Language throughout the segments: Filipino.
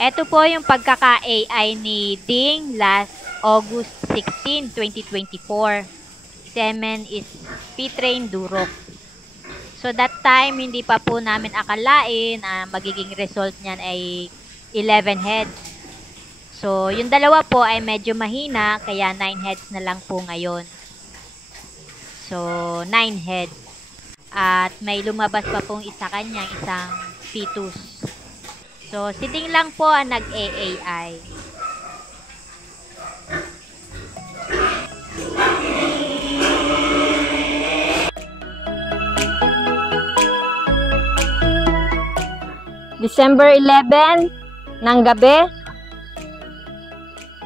Ito po yung pagkaka-AI ni Ding last August 16, 2024. Semen is P-Train Durok. So that time, hindi pa po namin akalain magiging result niyan ay 11 heads. So yung dalawa po ay medyo mahina, kaya 9 heads na lang po ngayon. So 9 heads. At may lumabas pa pong isa kanyang isang fetus. So si Ding lang po ang nag-AI. December 11 ng gabi.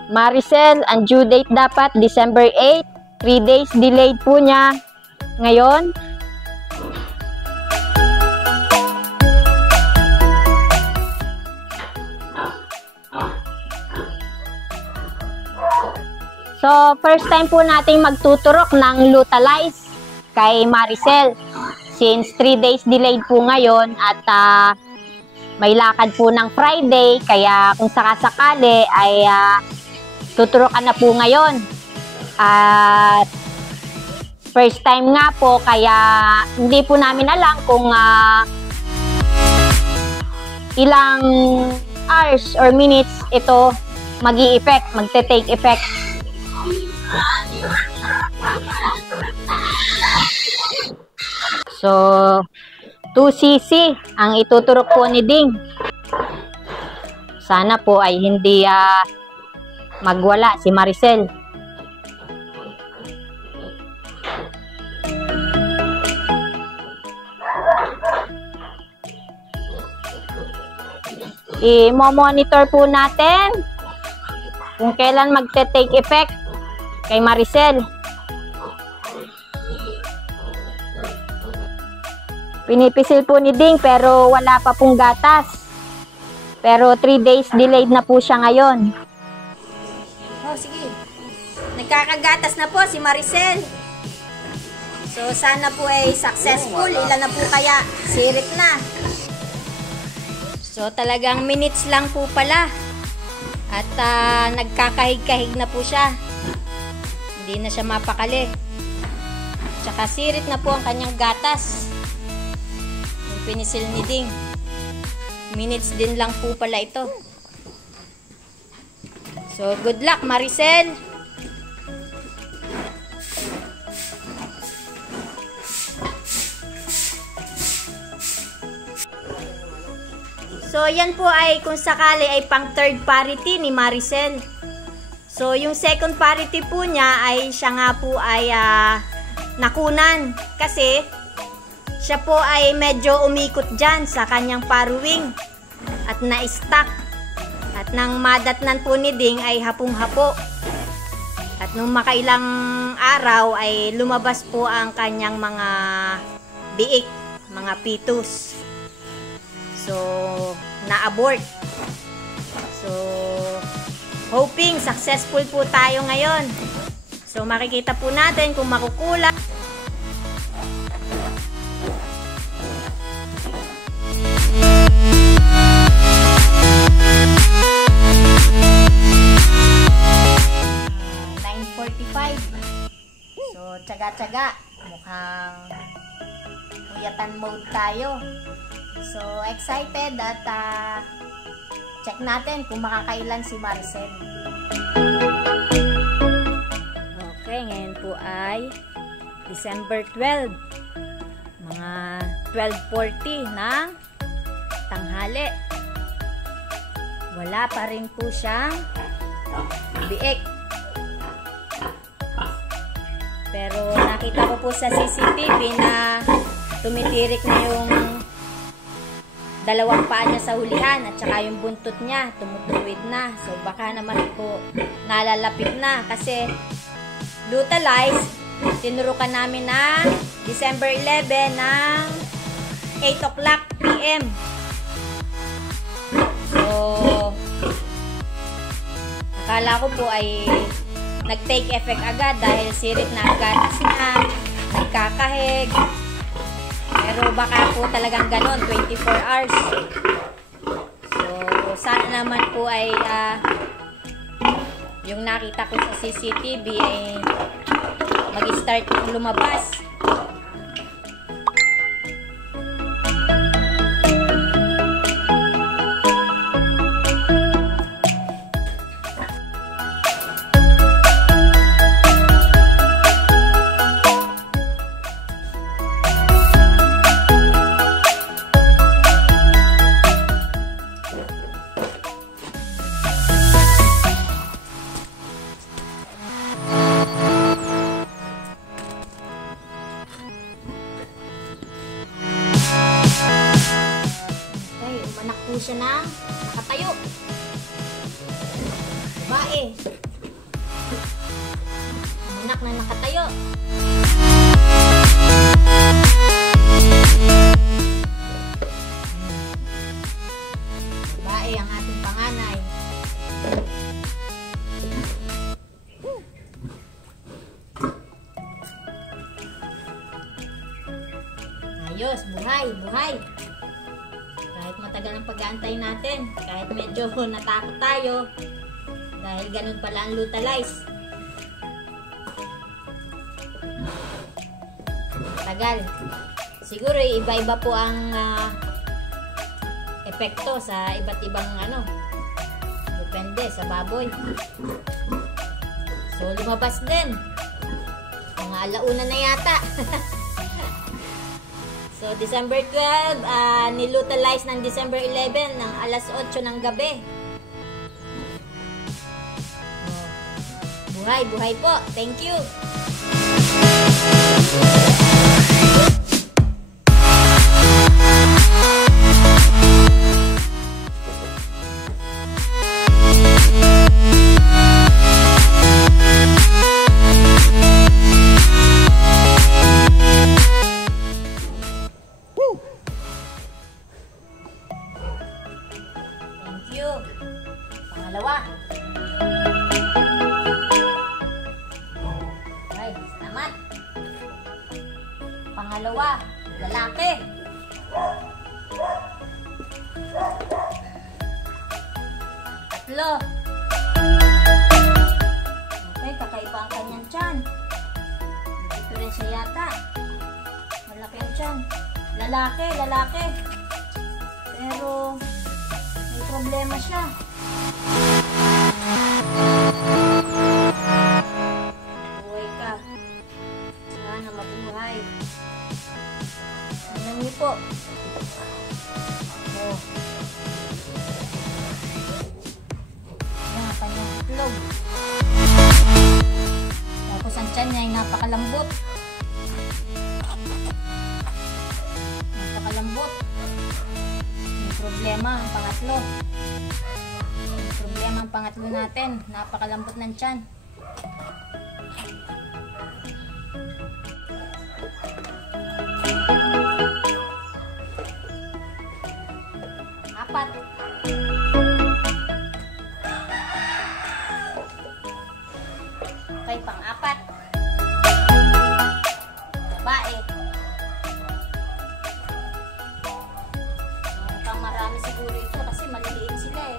Maricel, ang due date dapat December 8. 3 days delayed po niya ngayon. So, first time po nating magtuturok ng Lutalize kay Maricel. Since 3 days delayed po ngayon at may lakad po ng Friday, kaya kung sakasakali ay tuturokan na po ngayon. At first time nga po, kaya hindi po namin alam kung ilang hours or minutes ito mag-i-effect, magte-take effect. So, 2cc ang ituturok po ni Ding. Sana po ay hindi magwala si Maricel. I-monitor po natin kung kailan magte-take effect kay Maricel. Pinipisil po ni Ding pero wala pa pong gatas. Pero 3 days delayed na po siya ngayon. Oh, sige. Nagkakagatas na po si Maricel. So, sana po ay successful. Ilan na po kaya? Sirit na. So, talagang minutes lang po pala. At nagkakahig-kahig na po siya. Hindi na siya mapakali. Tsaka sirit na po ang kanyang gatas. Pinisil ni Ding. Minutes din lang po pala ito. So, good luck, Maricel. So, yan po ay kung sakali ay pang third parity ni Maricel. So, yung second parity po niya ay siya nga po ay nakunan. Kasi siya po ay medyo umikot dyan sa kanyang paruwing at na-stuck. At nang madatnan po ni Ding ay hapong-hapo. At nung makailang araw ay lumabas po ang kanyang mga biik, mga fetus. So, na-abort. So, hoping successful po tayo ngayon. So, makikita po natin kung makukulang. So, tsaga-tsaga. Mukhang kuyatan mode tayo. So, excited at check natin kung makakailan si Maricel. Okay, ngayon po ay December 12. Mga 12:40 ng tanghali. Wala pa rin po siyang biik. Pero nakita ko po sa CCTV na tumitirik na yung dalawang paa niya sa hulihan at saka yung buntot niya tumutuwid na. So baka naman po nalalapit na kasi Lutalize, tinurukan namin na December 11 ng 8 o'clock PM. So akala ko po ay nag-take effect agad dahil sirit na agad na nagkakahig. Pero baka po talagang ganon, 24 hours. So, sana naman po ay yung nakita ko sa CCTV ay mag-start lumabas. Umanak po siya na nakatayo. Babae. Umanak na nakatayo. Babae ang ating panganay. Ayos, buhay, buhay. Kahit matagal ang pag-aantay natin, kahit medyo natakot tayo, dahil ganun pala ang Lutalize. Tagal. Siguro iba-iba po ang epekto sa iba't ibang depende sa baboy. So lumabas din. Mga alauna na yata. So, December 12, nilutalize ng December 11 ng alas 8 ng gabi. Buhay, buhay po. Thank you. Pangalawa. Okay, salamat. Pangalawa, lalaki. Tatlo. Okay, kakaiba ang kanyang tiyan. Dito rin siya yata. Malaki ang tiyan. Lalaki, lalaki. Pero may problema siya. Buhay ka. Sana mabuhay. Tingnan niyo po. Oh. Yan ang kanyang itlog. Tapos ang tiyan niya ay napakalambot. Napakalambot. May problema ang pangatlo. Problema ang pangatlo natin. Napakalambot ng tiyan. Apat. Okay, pang-apat. Babae. Mukhang marami siguro ito kasi maliliit sila eh.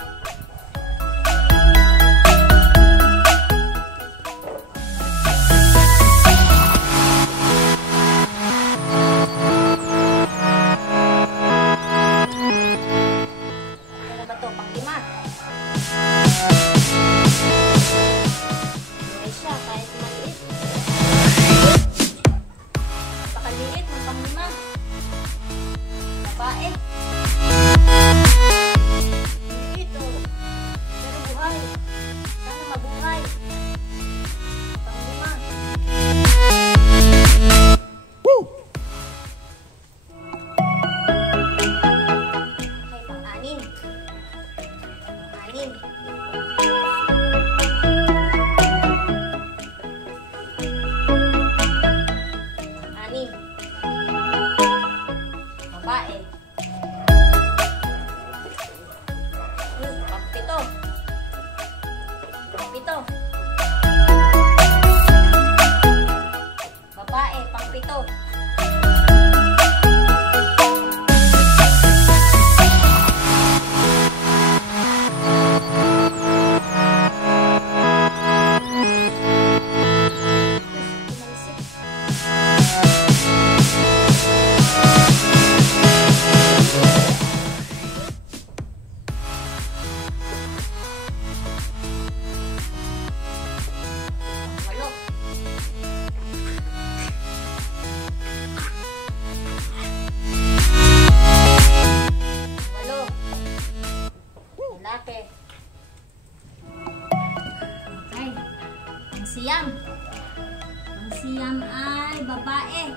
babae.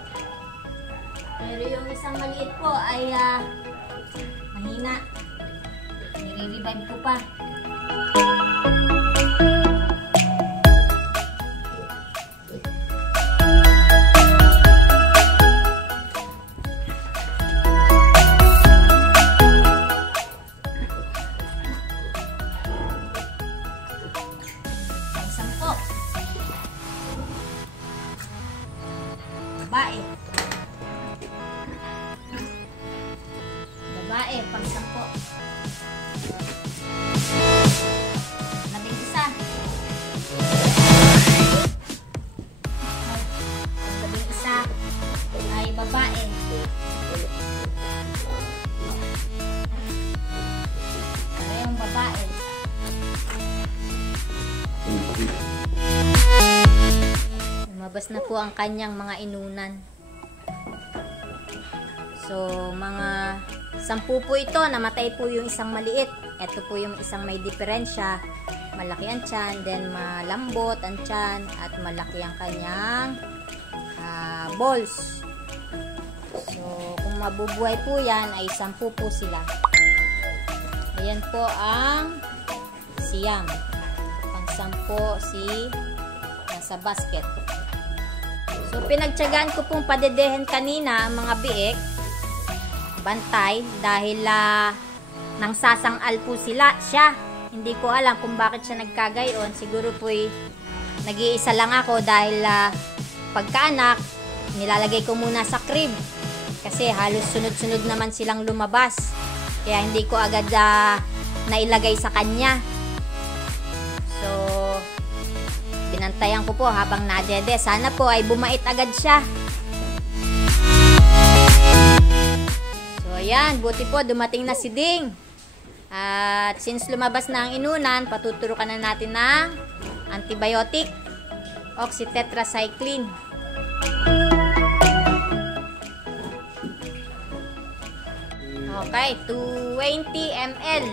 Pero yung isang maliit po ay mahina. Nire-revive ko pa. Babae. Babae, pang-10. 11. 11 ay babae. Parehong babae. Lumabas na po ang kanyang mga inunan. So, mga 10 po ito. Namatay po yung isang maliit. Ito po yung isang may diferensya. Malaki ang tiyan, then malambot ang tiyan, at malaki ang kanyang balls. So, kung mabubuhay po yan, ay 10 po sila. Ayan po ang Siam. Pang-10 si nasa basket. So, pinagtyagaan ko pong padedehen kanina ang mga biik, bantay, dahil nang sasangal po siya. Hindi ko alam kung bakit siya nagkagayon. Siguro po'y nag-iisa lang ako dahil pagkaanak, nilalagay ko muna sa crib. Kasi halos sunod-sunod naman silang lumabas. Kaya hindi ko agad nailagay sa kanya. So, binantayan ko po habang nadede. Sana po ay bumait agad siya. So, ayan. Buti po, dumating na si Ding. At since lumabas na ang inunan, patuturukan na natin ng antibiotic, oxytetracycline. Okay, 20 ml.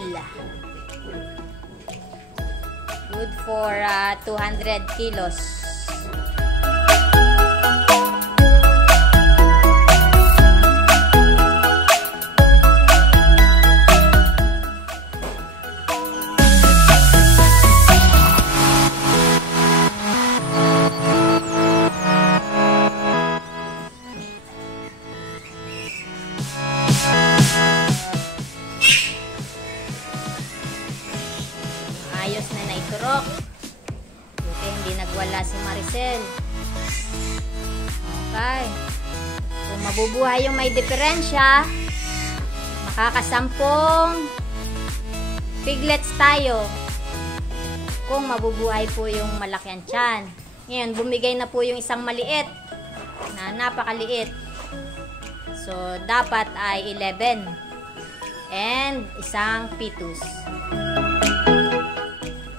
Good for 200 kilos. Ayos na naiturok. Buti hindi nagwala si Maricel. Okay. Kung mabubuhay yung may diferensya, makakasampung piglets tayo. Kung mabubuhay po yung malaki ang tiyan. Ngayon, bumigay na po yung isang maliit na napakaliit. So, dapat ay 11. And isang pitus.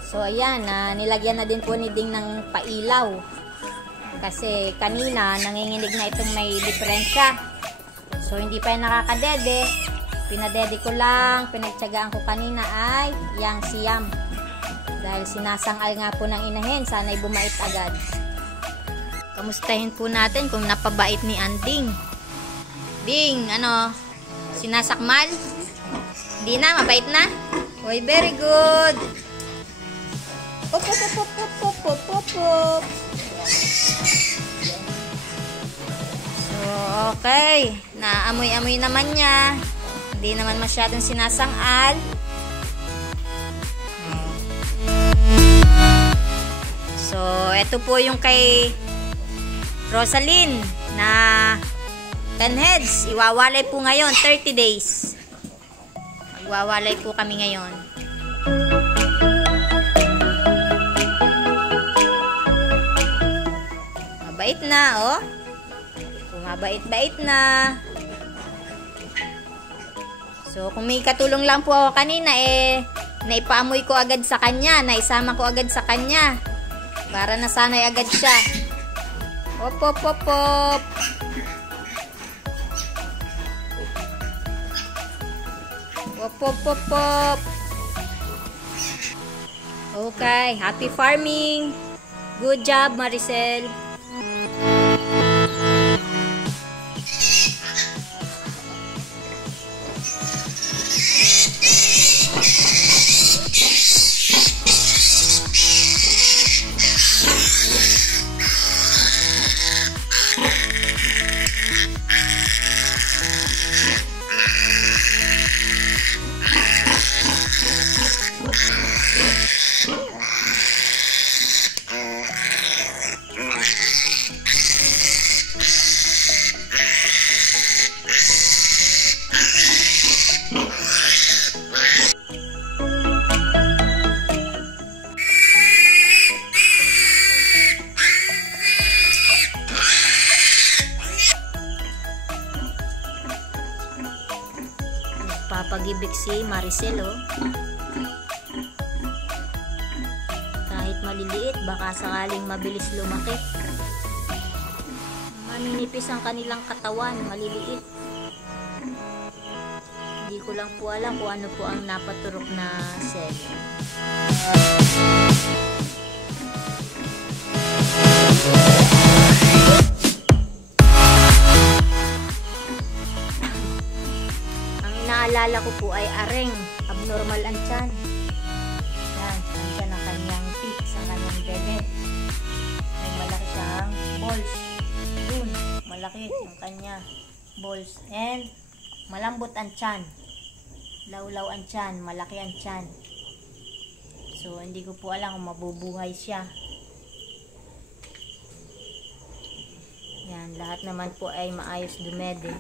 So, ayan, nilagyan na din po ni Ding ng pailaw. Kasi kanina, nanginginig na itong may diferensya. So, hindi pa yung nakakadede. Pinadede ko lang, pinagtyagaan ko kanina ay yang Siam. Dahil sinasangal nga po ng inahin, sana'y bumait agad. Kamustahin po natin kung napabait ni Anding. Ding, ano, sinasakmal? Hindi na, mabait na? Uy, very good. Pop, pop, pop, pop, pop, pop, pop, pop. So, okay. Naamoy-amoy naman niya. Hindi naman masyadong sinasangal. So, ito po yung kay Rosaline na 10 heads. Iwawalay po ngayon, 30 days. Magwawalay po kami ngayon. Mabait na, oh. Bumabait-bait na. So, kung may katulong lang po ako kanina, naipaamoy ko agad sa kanya, naisama ko agad sa kanya. Para nasanay agad siya. Hop, hop, hop, hop. Hop, hop, hop, hop. Okay, happy farming. Good job, Maricel. Napapagibik si Maricel, oh. Kahit maliliit, baka sakaling mabilis lumaki. Maninipis ang kanilang katawan, maliliit. Hindi ko lang po alam kung ano po ang napaturok na cell. Ang inaalala ko po ay areng, abnormal ang tiyan. Yan, andyan ang kanyang peaks, ang kanyang bebe. May malaki siyang balls. Yun, malaki ang kanya balls. And malambot ang tiyan. Lawlaw ang tiyan, malaki ang tiyan. So, hindi ko po alam kung mabubuhay siya. Yan, lahat naman po ay maayos dumede.